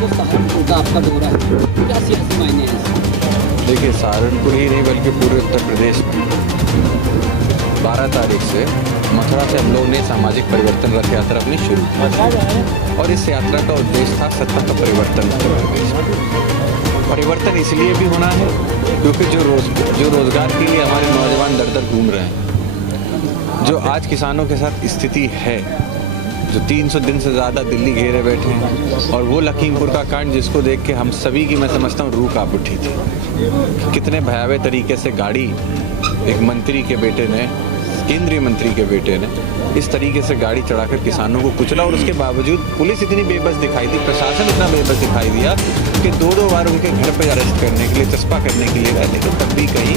जो सहारनपुर का आपका दौरा है, क्या सियासी मायने हैं इसके? देखिए, सहारनपुर ही नहीं बल्कि पूरे उत्तर प्रदेश में 12 तारीख से मथुरा से हम लोग ने सामाजिक परिवर्तन रथ यात्रा अपनी शुरू की और इस यात्रा का उद्देश्य था सत्ता का परिवर्तन उत्तर प्रदेश में। परिवर्तन इसलिए भी होना है क्योंकि जो रोजगार के लिए हमारे नौजवान दर दर घूम रहे हैं, जो आज किसानों के साथ स्थिति है, जो 300 दिन से ज़्यादा दिल्ली घेरे बैठे हैं, और वो लखीमपुर का कांड जिसको देख के हम सभी की, मैं समझता हूँ, रूह कांप उठी थी। कितने भयावह तरीके से गाड़ी एक मंत्री के बेटे ने, केंद्रीय मंत्री के बेटे ने इस तरीके से गाड़ी चढ़ाकर किसानों को कुचला, और उसके बावजूद पुलिस इतनी बेबस दिखाई दी, प्रशासन इतना बेबस दिखाई दिया कि दो बार उनके घर पर अरेस्ट करने के लिए, चस्पा करने के लिए गए, लेकिन तब भी कहीं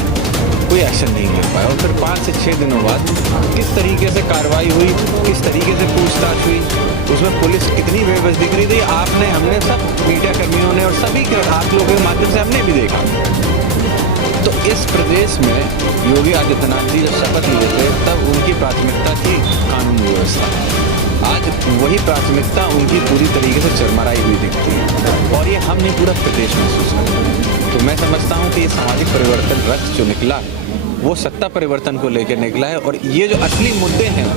कोई एक्शन नहीं ले पाया। और फिर 5 से 6 दिनों बाद किस तरीके से कार्रवाई हुई, किस तरीके से पूछताछ हुई, उसमें पुलिस कितनी बेबस दिख रही थी, हमने सब मीडिया कर्मियों ने और सभी के, आप लोगों के माध्यम से हमने भी देखा। तो इस प्रदेश में योगी आदित्यनाथ जी जब शपथ लिए थे तब उनकी प्राथमिकता थी कानून व्यवस्था। आज वही प्राथमिकता उनकी पूरी तरीके से चरमराई हुई दिखती है, और ये हम नहीं, पूरा प्रदेश महसूस करते हैं। तो मैं समझता हूँ कि ये सामाजिक परिवर्तन रथ जो निकला वो सत्ता परिवर्तन को लेकर निकला है, और ये जो असली मुद्दे हैं,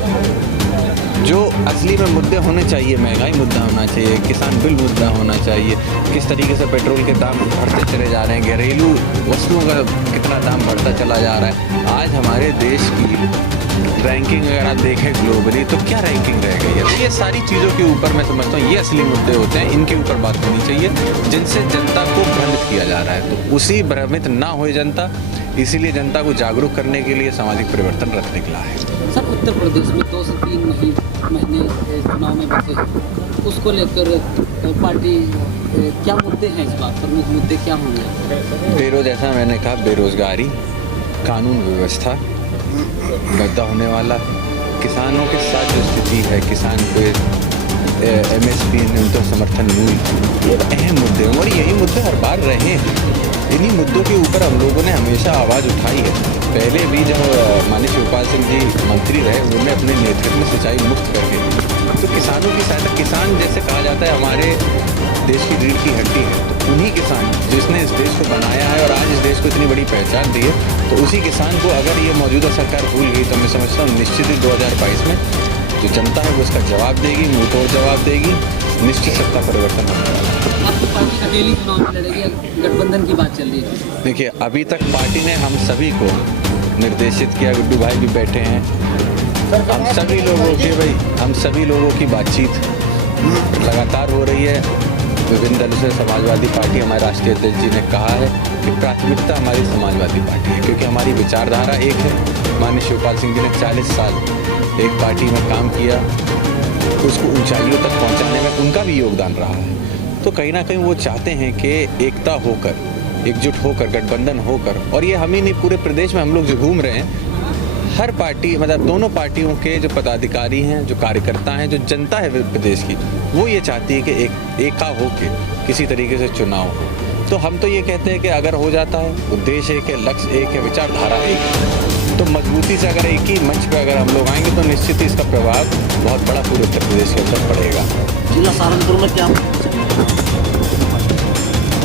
जो असली में मुद्दे होने चाहिए, महंगाई मुद्दा होना चाहिए, किसान बिल मुद्दा होना चाहिए, किस तरीके से पेट्रोल के दाम बढ़ते चले जा रहे हैं, घरेलू वस्तुओं का कितना दाम बढ़ता चला जा रहा है। आज हमारे देश की रैंकिंग अगर आप देखें ग्लोबली तो क्या रैंकिंग रह गई है। ये सारी चीज़ों के ऊपर मैं समझता हूँ ये असली मुद्दे होते हैं, इनके ऊपर बात होनी चाहिए, जिनसे जनता को भ्रमित किया जा रहा है। तो उसी भ्रमित ना हो जनता, इसीलिए जनता को जागरूक करने के लिए सामाजिक परिवर्तन रथ निकला है। सर, उत्तर प्रदेश में 2 से 3 महीने चुनाव में बचे हैं, उसको लेकर पार्टी क्या मुद्दे हैं, इस बात प्रमुख मुद्दे क्या होंगे? जैसा मैंने कहा, बेरोजगारी, कानून व्यवस्था, मुद्दा होने वाला, किसानों के साथ जो स्थिति है, किसान को MSP न्यूनतम समर्थन मूल्य, ये अहम मुद्दे हैं और यही मुद्दे हर बार रहे हैं। इन्हीं मुद्दों के ऊपर हम लोगों ने हमेशा आवाज़ उठाई है। पहले भी जब माननीय शिवपाल सिंह जी मंत्री रहे, उन्होंने अपने नेतृत्व में सिंचाई मुक्त करके तो किसानों की सहायता, किसान जैसे कहा जाता है हमारे देश की रीढ़ की हड्डी है, तो उन्हीं किसान जिसने इस देश को बनाया है और आज इस देश को इतनी बड़ी पहचान दी है, तो उसी किसान को अगर ये मौजूदा सरकार भूल गई तो मैं समझता हूँ निश्चित ही 2022 में जो जनता है वो उसका जवाब देगी, मुंह तोड़ जवाब देगी, निश्चित सत्ता परिवर्तन होने वाला है। आपकी पार्टी अकेली चुनाव में लड़ेगी, गठबंधन की बात चल रही है? देखिए, अभी तक पार्टी ने हम सभी को निर्देशित किया, गुड्डू भाई भी बैठे हैं, हम सभी लोगों की बातचीत लगातार हो रही है। विभिन्न दलों से समाजवादी पार्टी, हमारे राष्ट्रीय अध्यक्ष जी ने कहा है कि प्राथमिकता हमारी समाजवादी पार्टी है, क्योंकि हमारी विचारधारा एक है। माननीय शिवपाल सिंह जी ने 40 साल एक पार्टी में काम किया, उसको ऊंचाइयों तक पहुंचाने में उनका भी योगदान रहा है। तो कहीं ना कहीं वो चाहते हैं कि एकता होकर, एकजुट होकर, गठबंधन होकर, और ये हम ही नहीं, पूरे प्रदेश में हम लोग जो घूम रहे हैं, हर पार्टी, मतलब दोनों पार्टियों के जो पदाधिकारी हैं, जो कार्यकर्ता हैं, जो जनता है प्रदेश की, वो ये चाहती है कि एका होके किसी तरीके से चुनाव हो। तो हम तो ये कहते हैं कि अगर हो जाता है, उद्देश्य एक है, लक्ष्य एक है, विचारधारा एक है, तो मजबूती से अगर एक ही मंच पर अगर हम लोग आएंगे तो निश्चित ही इसका प्रभाव बहुत बड़ा पूरे उत्तर प्रदेश के अंदर पड़ेगा। जिला सहारनपुर में क्या,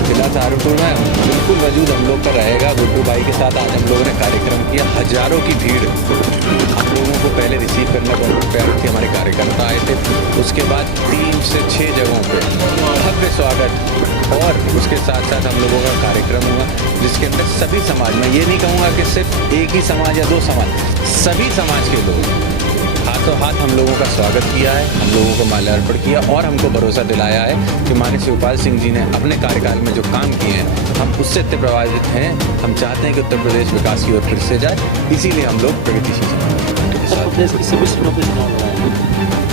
जिला सहारनपुर में बिल्कुल वजूद हम लोग का रहेगा। गुड्डू भाई के साथ आज हम लोगों ने कार्यक्रम किया, हजारों की भीड़ हम लोगों को पहले रिसीव करने पर हमारे कार्यकर्ता आए थे, उसके बाद 3 से 6 जगहों पे भव्य स्वागत, और उसके साथ साथ हम लोगों का कार्यक्रम हुआ जिसके अंदर सभी समाज, मैं ये नहीं कहूँगा कि सिर्फ एक ही समाज या 2 समाज, सभी समाज के लोग हाथों हाथ हम लोगों का स्वागत किया है, हम लोगों को माल्यार्पण किया और हमको भरोसा दिलाया है कि माननीय शिवपाल सिंह जी ने अपने कार्यकाल में जो काम किए हैं हम उससे इतने प्रभावित हैं। हम चाहते हैं कि उत्तर प्रदेश विकास की ओर फिर से जाए, इसीलिए हम लोग प्रगतिशील प्रदेश की सभी सीटों पर चुनाव लड़ा है।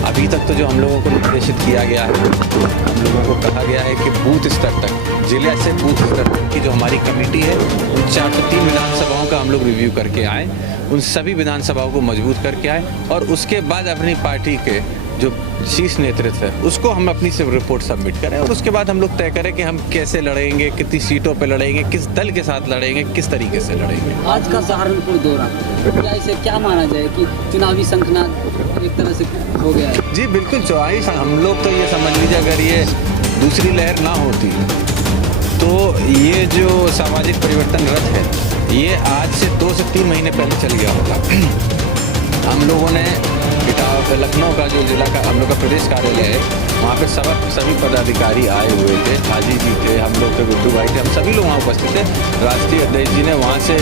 अभी तक तो जो हम लोगों को निर्देशित किया गया है, हम लोगों को कहा गया है कि बूथ स्तर तक, जिले से बूथ स्तर तक की जो हमारी कमेटी है, उन 403 विधानसभाओं का हम लोग रिव्यू करके आए, उन सभी विधानसभाओं को मजबूत करके आए, और उसके बाद अपनी पार्टी के जो शीर्ष नेतृत्व है उसको हम अपनी सिर्फ रिपोर्ट सबमिट करें, और उसके बाद हम लोग तय करें कि हम कैसे लड़ेंगे, कितनी सीटों पे लड़ेंगे, किस दल के साथ लड़ेंगे, किस तरीके से लड़ेंगे। आज का सहारनपुर दौरा, क्या इसे क्या माना जाए कि चुनावी शंखनाद एक तरह से हो गया है? जी बिल्कुल, चौहाई हम लोग तो ये समझ लीजिए, अगर ये दूसरी लहर ना होती तो ये जो सामाजिक परिवर्तन रथ है ये आज से 2 से 3 महीने पहले चल गया होगा। हम लोगों ने लखनऊ का जो जिला का हम लोग का प्रदेश कार्यालय है वहाँ पे सभी पदाधिकारी आए हुए थे, हाजी जी थे, हम लोग थे, गुड्डू भाई थे, हम सभी लोग वहाँ उपस्थित थे। राष्ट्रीय अध्यक्ष जी ने वहाँ से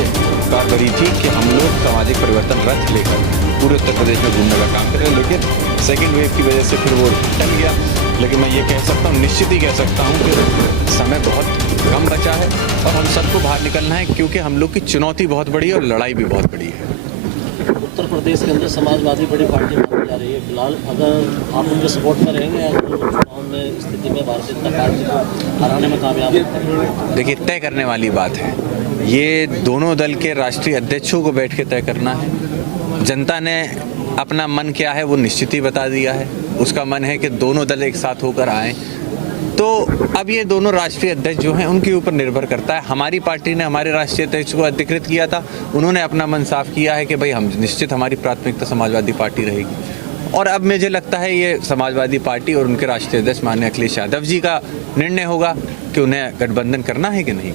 कार करी थी कि हम लोग सामाजिक परिवर्तन रथ लेकर पूरे उत्तर प्रदेश में घूमने का काम करें, लेकिन सेकेंड वेव की वजह से फिर वो टल गया। लेकिन मैं ये कह सकता हूँ, निश्चित ही कह सकता हूँ कि समय बहुत कम बचा है और हम सबको बाहर निकलना है, क्योंकि हम लोग की चुनौती बहुत बड़ी है और लड़ाई भी बहुत बड़ी है। उत्तर प्रदेश के अंदर समाजवादी बड़ी पार्टी मानी जा रही है। फिलहाल अगर आप उनके सपोर्ट में रहेंगे या चुनाव में स्थिति में भारतीय जनता पार्टी को हराने में कामयाब होंगे? देखिए, तय करने वाली बात है, ये दोनों दल के राष्ट्रीय अध्यक्षों को बैठ के तय करना है। जनता ने अपना मन क्या है वो निश्चित ही बता दिया है। उसका मन है कि दोनों दल एक साथ होकर आएँ। तो अब ये दोनों राष्ट्रीय अध्यक्ष जो हैं उनके ऊपर निर्भर करता है। हमारी पार्टी ने हमारे राष्ट्रीय अध्यक्ष को अधिकृत किया था, उन्होंने अपना मन साफ किया है कि भाई हम निश्चित हमारी प्राथमिकता समाजवादी पार्टी रहेगी। और अब मुझे लगता है ये समाजवादी पार्टी और उनके राष्ट्रीय अध्यक्ष माननीय अखिलेश यादव जी का निर्णय होगा कि उन्हें गठबंधन करना है कि नहीं करना।